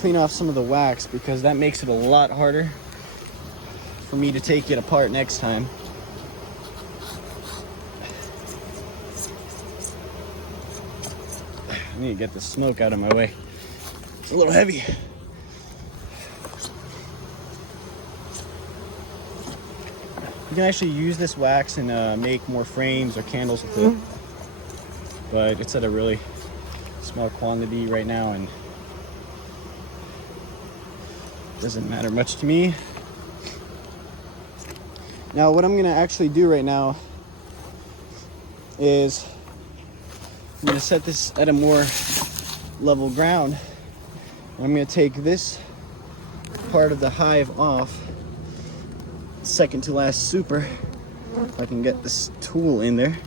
Clean off some of the wax because that makes it a lot harder for me to take it apart next time. I need to get the smoke out of my way. It's a little heavy. You can actually use this wax and make more frames or candles with it, but it's at a really small quantity right now and doesn't matter much to me. Now what I'm gonna actually do right now is I'm gonna set this at a more level ground. I'm gonna take this part of the hive off, second to last super, if I can get this tool in there.